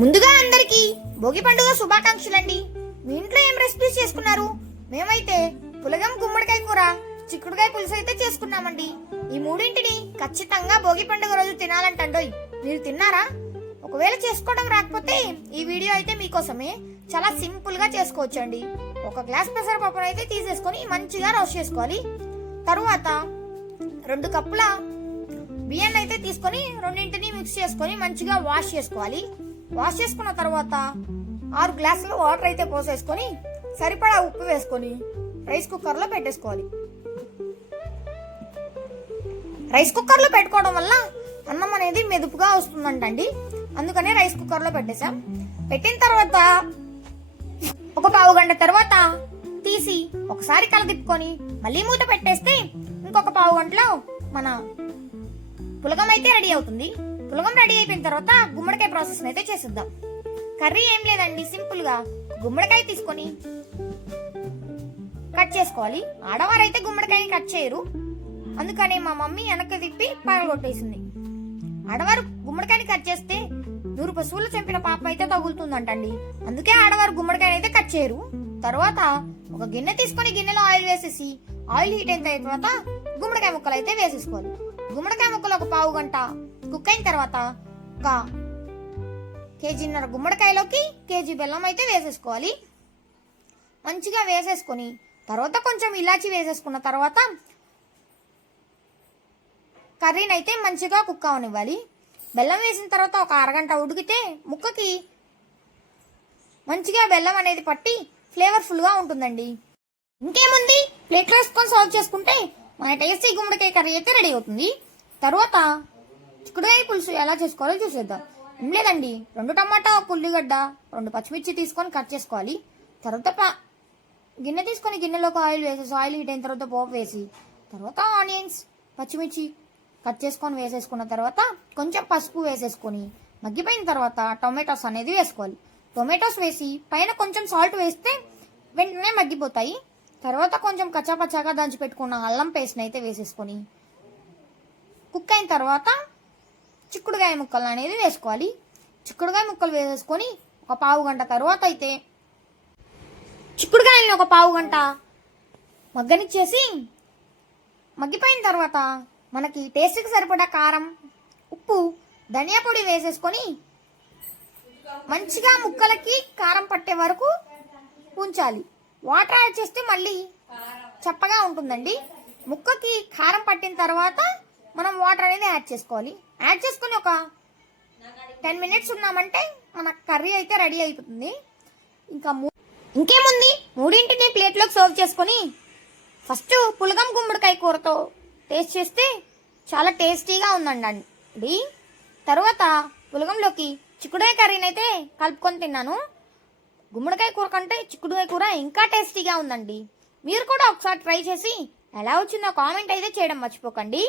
ముందుగా అందరికి భోగి పండుగ శుభాకాంక్షలండి. మీ ఇంట్లో ఏం రెసిపీస్ చేసుకున్నారు? మేమైతే పులగం, గుమ్మడికాయ కూర, చిక్కుడుకాయ పులుసు అయితే చేసుకున్నామండి. ఈ మూడింటిని ఖచ్చితంగా భోగి పండుగ రోజు తినాలంటండోయ్. మీరు తిన్నారా? ఒకవేళ చేసుకోవడం రాకపోతే ఈ వీడియో అయితే మీకోసమే. చాలా సింపుల్ గా చేసుకోవచ్చండి. ఒక గ్లాస్ పెసరపప్పును అయితే తీసేసుకొని మంచిగా రోస్ట్ చేసుకోవాలి. తరువాత 2 కప్పుల బియ్యాన్ని అయితే తీసుకొని రెండింటిని మిక్స్ చేసుకొని మంచిగా వాష్ చేసుకోవాలి. వాష్ చేసుకున్న తర్వాత 6 గ్లాసులు వాటర్ అయితే పోసేసుకొని సరిపడా ఉప్పు వేసుకొని రైస్ కుక్కర్ లో పెట్టేసుకోవాలి. రైస్ కుక్కర్ లో పెట్టుకోవడం వల్ల అన్నం అనేది మెదుపుగా వస్తుందంటండి. అందుకనే రైస్ కుక్కర్ లో పెట్టేసాం. పెట్టిన తర్వాత ఒక పావు గంట తర్వాత తీసి ఒకసారి కలదిప్పుకొని మళ్ళీ మూత పెట్టేస్తే ఇంకొక పావు గంటలో మన పులగం అయితే రెడీ అవుతుంది. పులగం రెడీ అయిపోయిన తర్వాత గుమ్మడికాయ ప్రాసెస్ అయితే చేసిద్దాం. కర్రీ ఏం లేదండి, సింపుల్ గా గుమ్మడికాయ తీసుకొని కట్ చేసుకోవాలి. ఆడవారైతే గుమ్మడికాయని కట్ చేయరు, అందుకని మా మమ్మీ వెనక్కి తిప్పి పగలగొట్టేసింది. ఆడవారు గుమ్మడికాయని కట్ చేస్తే 100 పశువులు చంపిన పాప అయితే తగులుతుందంటండి. అందుకే ఆడవారు గుమ్మడికాయని అయితే కట్ చేయరు. తర్వాత ఒక గిన్నె తీసుకొని గిన్నెలో ఆయిల్ వేసేసి ఆయిల్ హీట్ అయిన తర్వాత గుమ్మడికాయ ముక్కలు అయితే వేసేసుకోవాలి. గుమ్మడికాయ ముక్కలు ఒక పావు గంట కుక్ అయిన తర్వాత ఒక కేజీన్నర గుమ్మడికాయలోకి కేజీ బెల్లం అయితే వేసేసుకోవాలి. మంచిగా వేసేసుకొని తర్వాత కొంచెం ఇలాచి వేసేసుకున్న తర్వాత కర్రీని అయితే మంచిగా కుక్ అవనివ్వాలి. బెల్లం వేసిన తర్వాత ఒక అరగంట ఉడికితే ముక్కకి మంచిగా బెల్లం అనేది పట్టి ఫ్లేవర్ఫుల్గా ఉంటుందండి. ఇంకేముంది, ప్లేట్లో వేసుకొని సర్వ్ చేసుకుంటే మన టేస్టీ గుమ్మడికాయ కర్రీ అయితే రెడీ అవుతుంది. తర్వాత చిక్కుడుకాయ పులుసు ఎలా చేసుకోవాలో చూసేద్దాం. ఏం లేదండి, 2 టమాటా, 1 ఉల్లిగడ్డ, 2 పచ్చిమిర్చి తీసుకొని కట్ చేసుకోవాలి. తర్వాత గిన్నె తీసుకొని గిన్నెలోకి ఆయిల్ వేసేసి ఆయిల్ హీట్ అయిన తర్వాత పోపు వేసి తర్వాత ఆనియన్స్, పచ్చిమిర్చి కట్ చేసుకొని వేసేసుకున్న తర్వాత కొంచెం పసుపు వేసేసుకొని మగ్గిపోయిన తర్వాత టొమాటోస్ అనేది వేసుకోవాలి. టొమాటోస్ వేసి పైన కొంచెం సాల్ట్ వేస్తే వెంటనే మగ్గిపోతాయి. తర్వాత కొంచెం కచ్చాపచ్చాగా దంచి పెట్టుకున్న అల్లం పేస్ట్ని అయితే వేసేసుకొని కుక్ అయిన తర్వాత చిక్కుడుకాయ ముక్కలు అనేది వేసుకోవాలి. చిక్కుడుకాయ ముక్కలు వేసేసుకొని ఒక పావు గంట తర్వాత అయితే చిక్కుడుకాయలని ఒక పావు గంట మగ్గనిచ్చేసి మగ్గిపోయిన తర్వాత మనకి టేస్ట్కి సరిపడా కారం, ఉప్పు, ధనియా పొడి వేసేసుకొని మంచిగా ముక్కలకి కారం పట్టే వరకు ఉంచాలి. వాటర్ యాడ్ చేస్తే మళ్ళీ చప్పగా ఉంటుందండి. ముక్కకి కారం పట్టిన తర్వాత మనం వాటర్ అనేది యాడ్ చేసుకోవాలి. యాడ్ చేసుకుని ఒక 10 మినిట్స్ ఉన్నామంటే మన కర్రీ అయితే రెడీ అయిపోతుంది. ఇంకేముంది, మూడింటిని ప్లేట్లోకి సర్వ్ చేసుకొని ఫస్ట్ పులగం గుమ్మడికాయ కూరతో టేస్ట్ చేస్తే చాలా టేస్టీగా ఉందండి. తర్వాత పులగంలోకి చిక్కుడుకాయ కర్రీని అయితే కలుపుకొని తిన్నాను. గుమ్మడికాయ కూర కంటే చిక్కుడుకాయ కూర ఇంకా టేస్టీగా ఉందండి. మీరు కూడా ఒకసారి ట్రై చేసి ఎలా వచ్చిందో కామెంట్ అయితే చేయడం మర్చిపోకండి.